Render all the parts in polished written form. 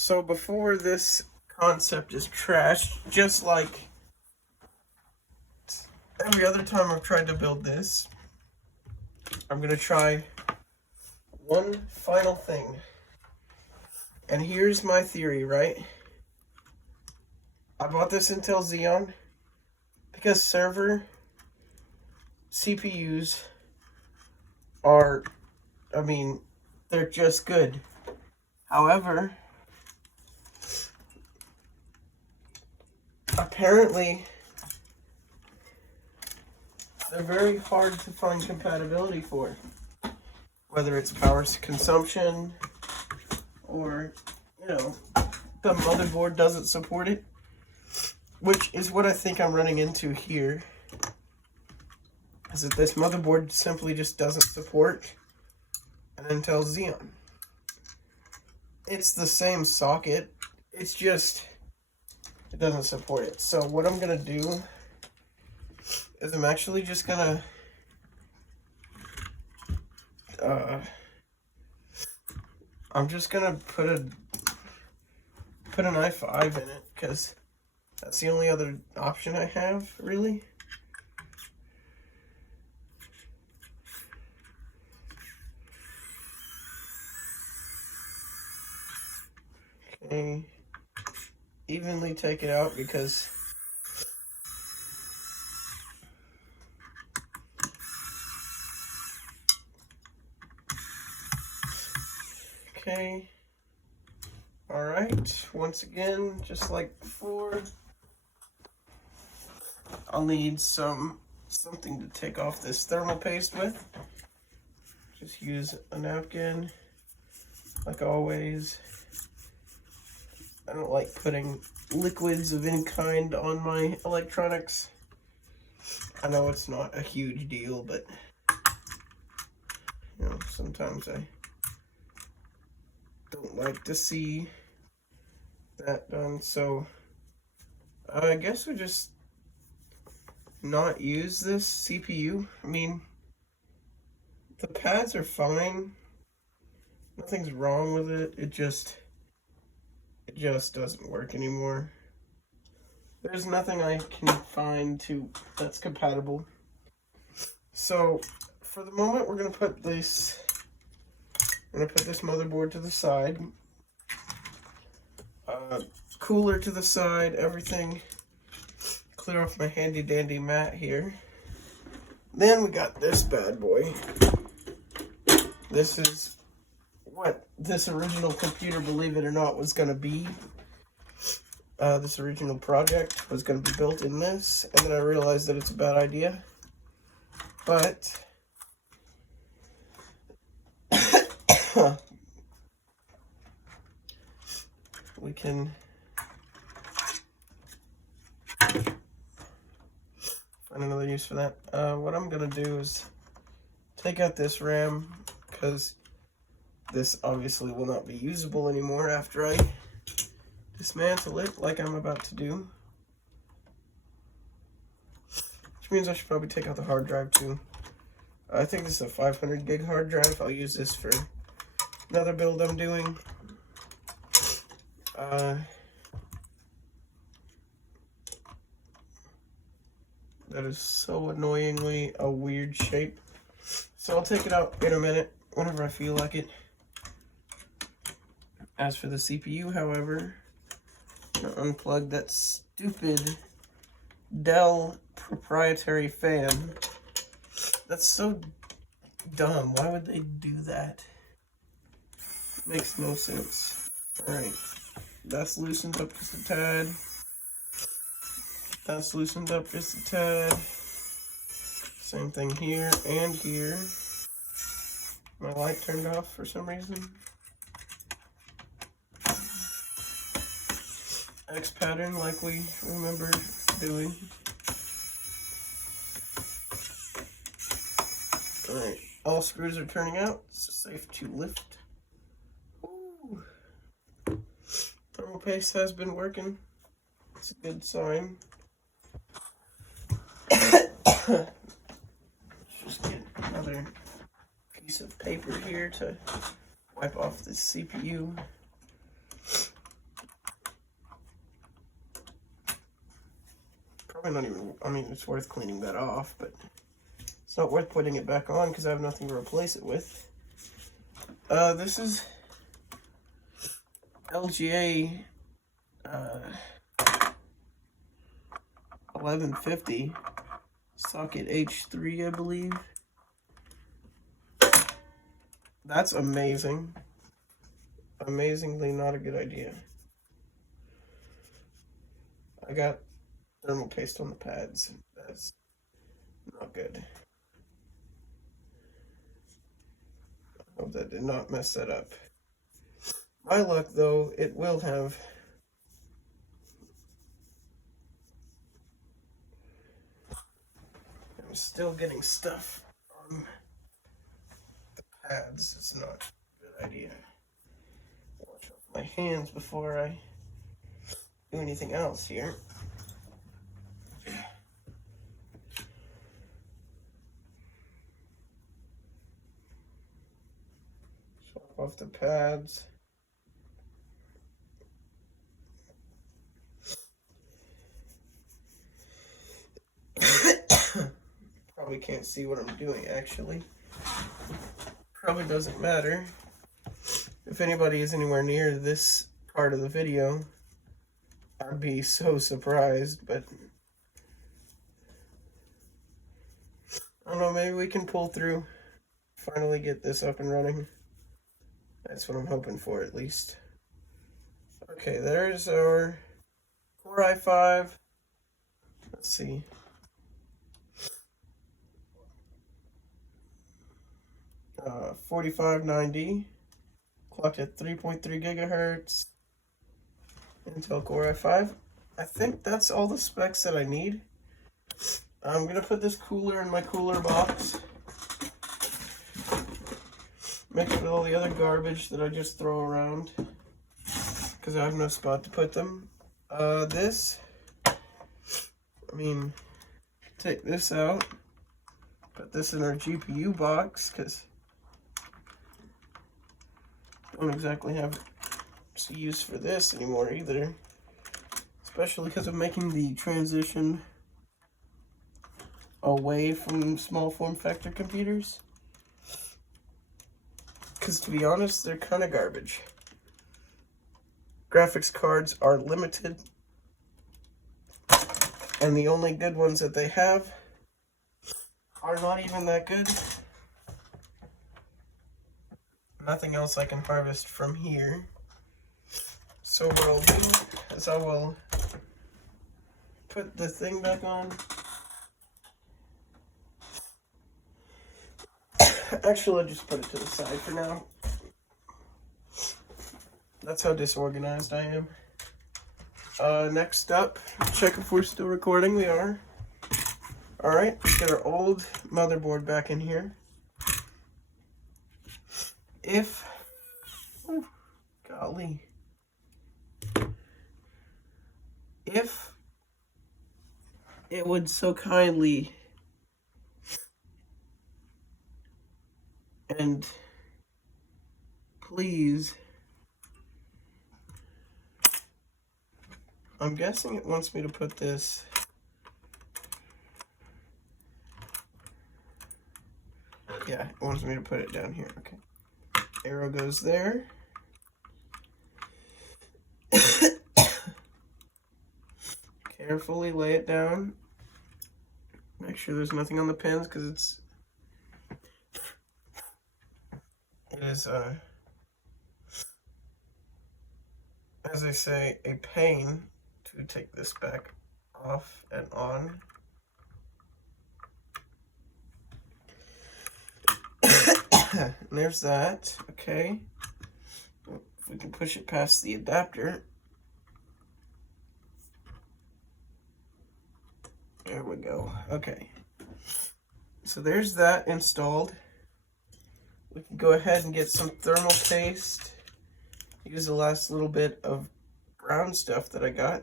So before this concept is trashed, just like every other time I've tried to build this, I'm gonna try one final thing. And here's my theory, right? I bought this Intel Xeon because server CPUs are, they're just good. However, apparently, they're very hard to find compatibility for. Whether it's power consumption or, the motherboard doesn't support it. Which is what I think I'm running into here. Is that this motherboard simply just doesn't support an Intel Xeon. It's the same socket. It's just, it doesn't support it. So what I'm going to do is I'm actually just going to, I'm just going to put an i5 in it, because that's the only other option I have, really. Okay. Evenly take it out because okay. Alright, once again, just like before, I'll need something to take off this thermal paste with. Just use a napkin, like always. I don't like putting liquids of any kind on my electronics. I know it's not a huge deal, but sometimes I don't like to see that done. So I guess we just not use this CPU. The pads are fine. Nothing's wrong with it. It just doesn't work anymore. There's nothing I can find that's compatible. So for the moment, we're gonna put this motherboard to the side, cooler to the side, everything. Clear off my handy dandy mat here. Then we got this bad boy. This is what this original computer, believe it or not, was gonna be. This original project was gonna be built in this, and then I realized that it's a bad idea. But we can find another use for that. What I'm gonna do is take out this RAM, because this obviously will not be usable anymore after I dismantle it, like I'm about to do. Which means I should probably take out the hard drive too. I think this is a 500 gig hard drive. I'll use this for another build I'm doing. That is so annoyingly a weird shape. So I'll take it out in a minute, whenever I feel like it. As for the CPU, however, I'm gonna unplug that stupid Dell proprietary fan. That's so dumb. Why would they do that? Makes no sense. Alright. That's loosened up just a tad. That's loosened up just a tad. Same thing here and here. My light turned off for some reason. X pattern like we remember doing. Alright, all screws are turning out. It's safe to lift. Ooh. Thermal paste has been working. It's a good sign. Just get another piece of paper here to wipe off the CPU. probably not even, I mean, it's worth cleaning that off, but it's not worth putting it back on because I have nothing to replace it with. This is LGA 1150 socket H3, I believe. That's amazing. Amazingly not a good idea. I got thermal paste on the pads. That's not good. I hope that did not mess that up. My luck, though, it will have. I'm still getting stuff on the pads. It's not a good idea. Wash off my hands before I do anything else here. Swap off the pads. Probably can't see what I'm doing, actually. Probably doesn't matter. If anybody is anywhere near this part of the video, I'd be so surprised, but I don't know, maybe we can pull through, finally get this up and running. That's what I'm hoping for, at least. Okay, there's our Core i5. Let's see. Uh, 4590, clocked at 3.3 gigahertz, Intel Core i5. I think that's all the specs that I need. I'm gonna put this cooler in my cooler box, mixed with all the other garbage that I just throw around, because I have no spot to put them. Take this out, put this in our GPU box, because I don't exactly have use for this anymore either, especially because I'm making the transition away from small form factor computers, because to be honest, they're kind of garbage. Graphics cards are limited, and the only good ones that they have are not even that good. Nothing else I can harvest from here. So what I'll do is I will put the thing back on. Actually, I'll just put it to the side for now. That's how disorganized I am. Next up, check if we're still recording. We are. Alright, let's get our old motherboard back in here. If it would so kindly and please, I'm guessing it wants me to put this yeah, it wants me to put it down here. Okay, arrow goes there. Carefully lay it down. Make sure there's nothing on the pins, because it is as I say, a pain to take this back off and on. And there's that. Okay, if we can push it past the adapter. There we go. Okay, so there's that installed. We can go ahead and get some thermal paste. Use the last little bit of brown stuff that I got.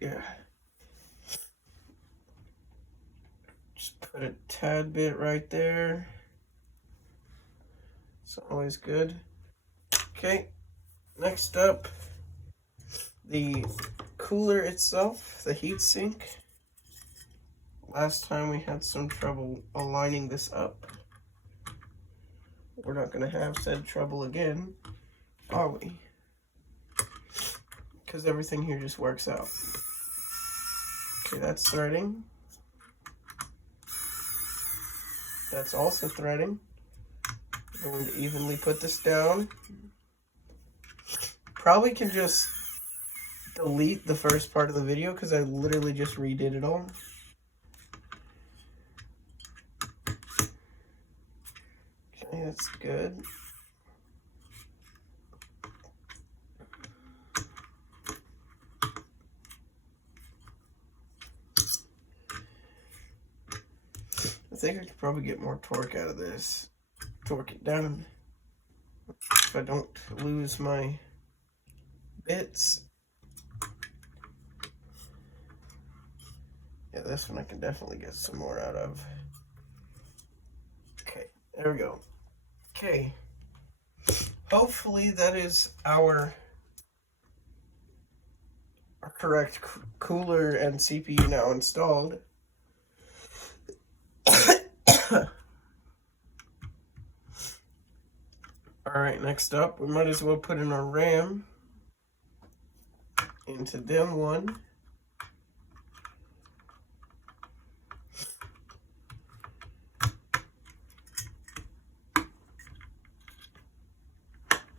Yeah. Just put a tad bit right there. It's always good. Okay, next up, the cooler itself, the heatsink. last time we had some trouble aligning this up. We're not going to have said trouble again, are we? Because everything here just works out. Okay, that's threading. That's also threading. I'm going to evenly put this down. Probably can just delete the first part of the video because I literally just redid it all. Okay, that's good. I think I could probably get more torque out of this. Torque it down if I don't lose my bits. Yeah, this one I can definitely get some more out of. Okay, there we go. Okay, hopefully that is our correct cooler and CPU now installed. Alright, next up, we might as well put in our RAM into DIMM 1.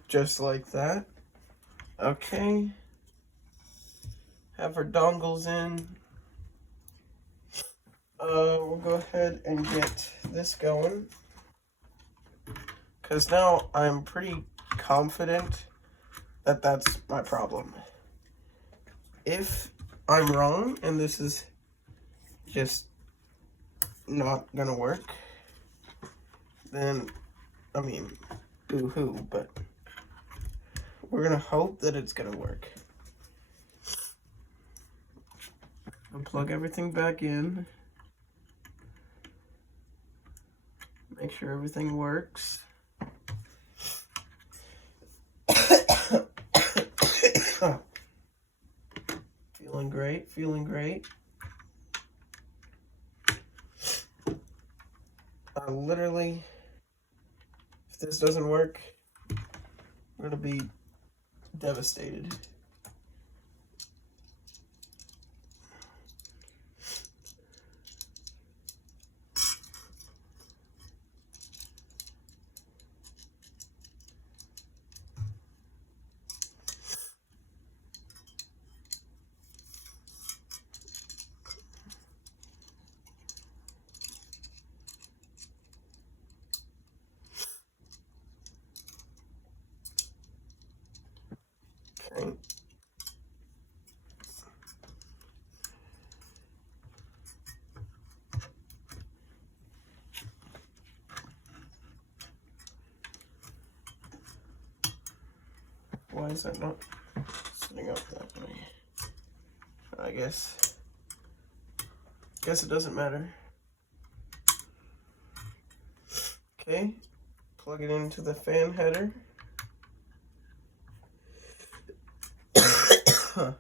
Just like that. Okay. Have our dongles in. We'll go ahead and get this going. Because now I'm pretty confident that that's my problem. If I'm wrong and this is just not gonna work, then, I mean, boo-hoo, but we're gonna hope that it's gonna work. I'll plug everything back in. Make sure everything works. Feeling great, feeling great. Literally, if this doesn't work, I'm gonna be devastated. Okay. Why is that not sitting up that way? I guess it doesn't matter. Okay, plug it into the fan header. Okay,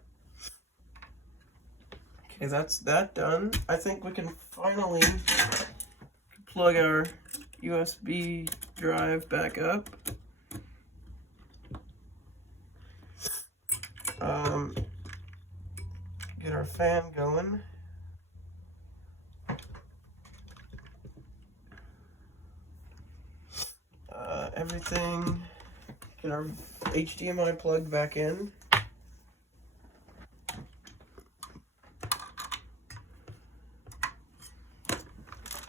that's that done. I think we can finally plug our USB drive back up. Get our fan going. Everything. Get our HDMI plug back in.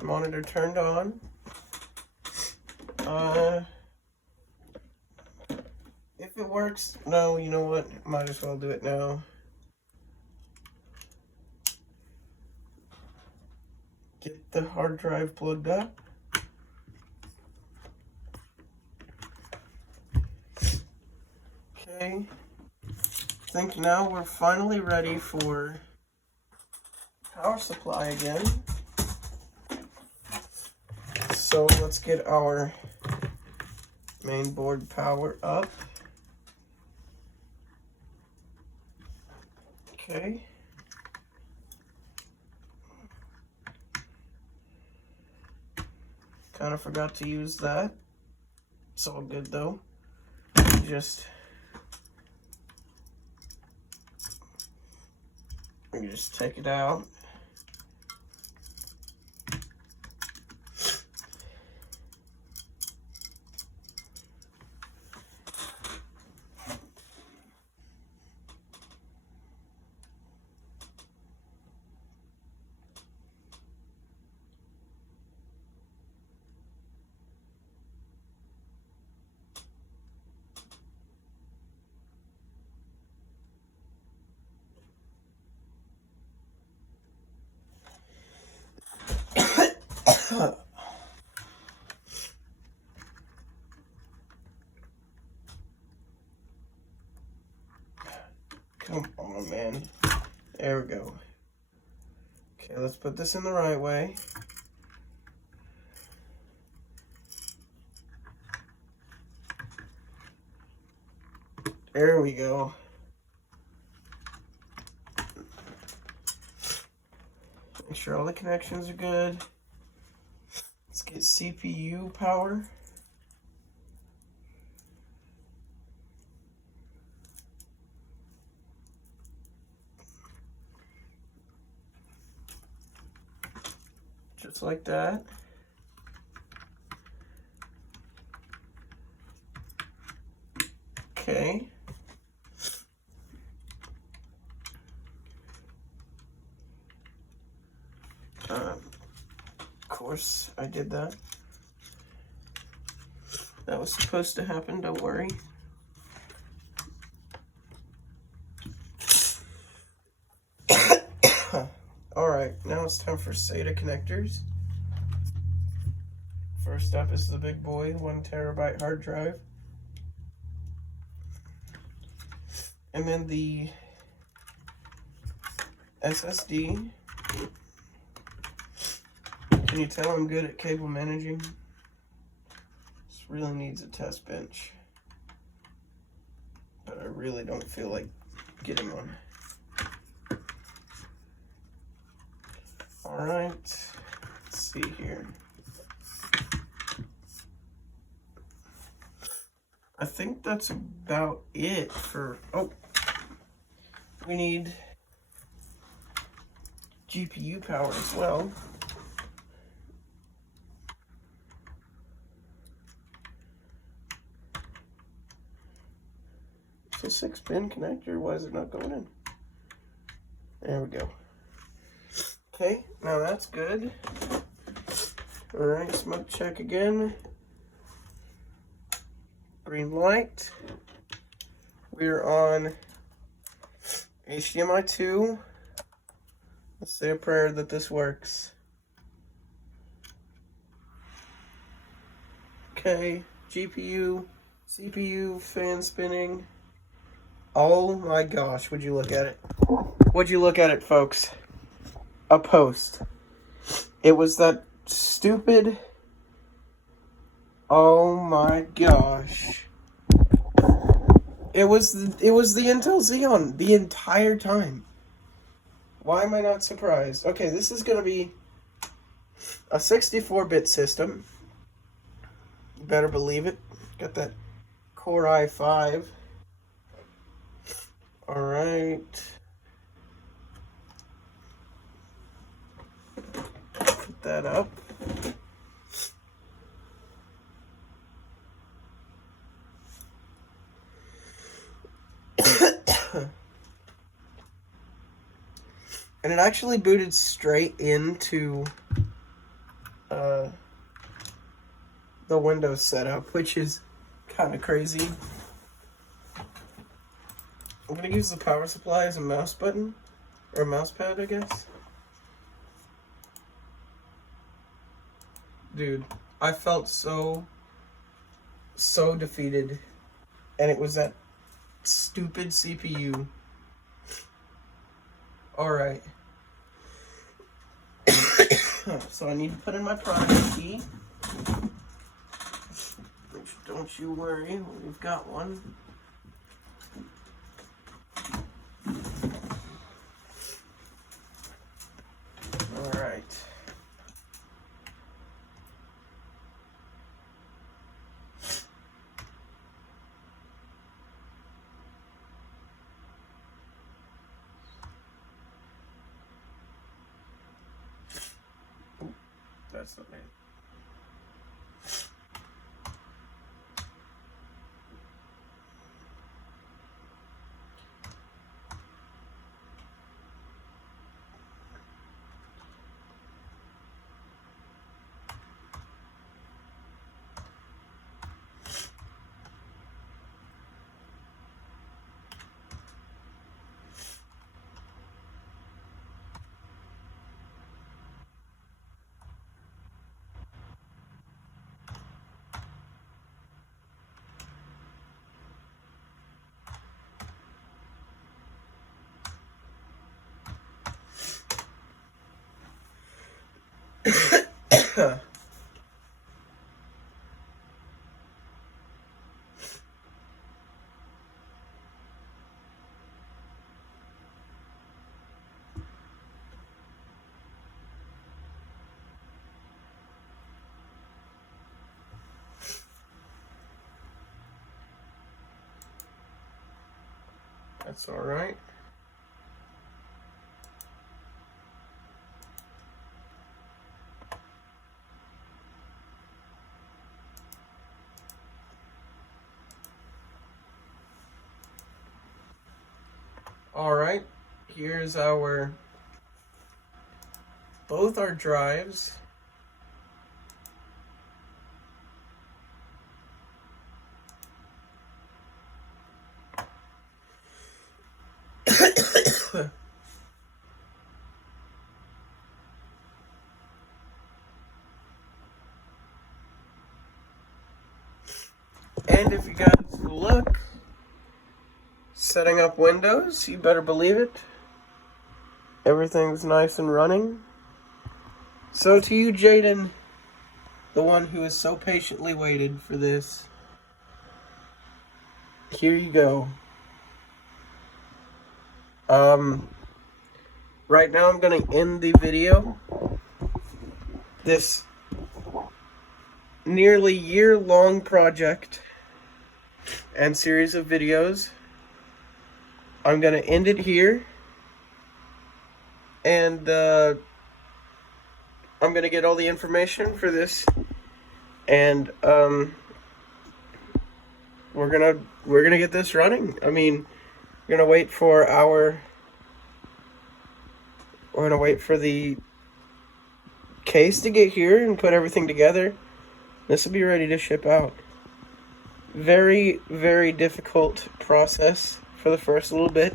Monitor turned on. If it works, no, you know what? Might as well do it now. Get the hard drive plugged up. Okay. I think now we're finally ready for power supply again. So let's get our main board power up. Okay. Kind of forgot to use that. It's all good though. Just you just take it out. Come on, man. There we go. Okay, let's put this in the right way. There we go. Make sure all the connections are good. Let's get CPU power. Just like that. Okay. Of course, I did that. That was supposed to happen, don't worry. Alright, now it's time for SATA connectors. First up is the big boy, 1 terabyte hard drive. And then the SSD. Can you tell I'm good at cable managing? This really needs a test bench. But I really don't feel like getting one. Alright, let's see here. I think that's about it for, we need GPU power as well. It's a 6-pin connector, why is it not going in? There we go. Okay, now that's good. Alright, smoke check again. Green light. We're on HDMI 2. Let's say a prayer that this works. Okay, GPU, CPU, fan spinning. Oh my gosh, would you look at it? Would you look at it, folks? A post. It was that stupid... Oh my gosh. It was the Intel Xeon the entire time. Why am I not surprised? Okay, this is going to be a 64-bit system. You better believe it. Got that Core i5. Alright. Put that up. And it actually booted straight into the Windows setup, which is kind of crazy. I'm going to use the power supply as a mouse button, or a mouse pad, I guess. Dude, I felt so defeated, and it was that stupid CPU. Alright. So I need to put in my product key. Which, don't you worry, we've got one. Alright. that's not it. That's all right. All right, here's both our drives. And if you guys look, setting up Windows, you better believe it. Everything's nice and running. So to you, Jaden, the one who has so patiently waited for this, here you go. Right now I'm going to end the video. This nearly year-long project and series of videos. I'm going to end it here. And I'm going to get all the information for this. And we're gonna get this running. I mean, we're gonna wait for the case to get here and put everything together. This will be ready to ship out. Very, very difficult process for the first little bit.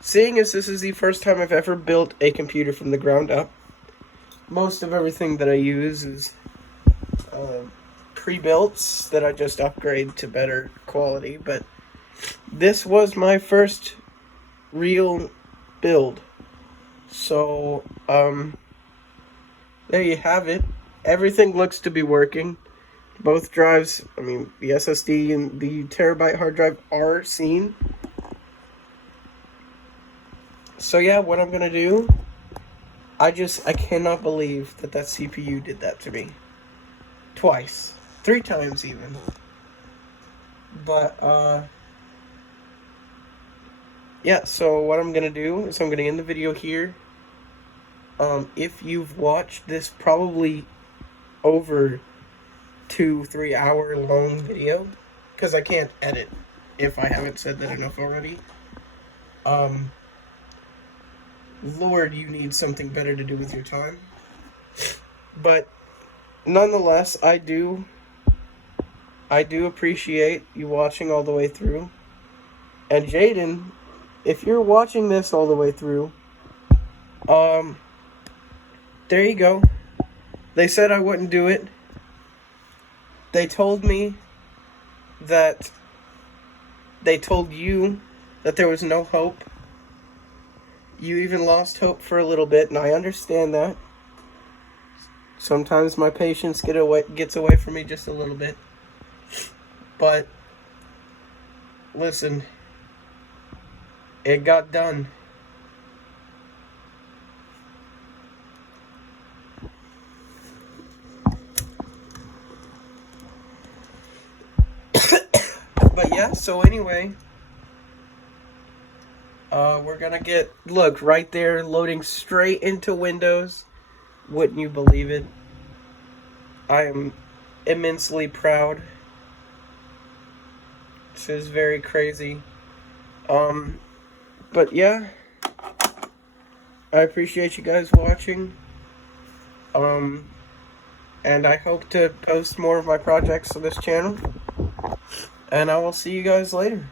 Seeing as this is the first time I've ever built a computer from the ground up. Most of everything that I use is pre-built that I just upgrade to better quality, but this was my first real build. So, there you have it. Everything looks to be working. Both drives, I mean, the SSD and the terabyte hard drive are seen. So yeah, what I'm gonna do, I cannot believe that CPU did that to me. Twice. 3 times even. But, yeah, so what I'm gonna do is I'm gonna end the video here. If you've watched this probably over 2-3 hour long video, because I can't edit if I haven't said that enough already. Lord, you need something better to do with your time. But nonetheless, I do appreciate you watching all the way through. And Jaden, if you're watching this all the way through, there you go. They said I wouldn't do it. They told me that they told you that there was no hope. You even lost hope for a little bit, and I understand that. Sometimes my patience gets away from me just a little bit. But listen, it got done. But yeah, so anyway, we're gonna look right there, loading straight into Windows. Wouldn't you believe it? I am immensely proud. This is very crazy. But yeah, I appreciate you guys watching. And I hope to post more of my projects to this channel. And I will see you guys later.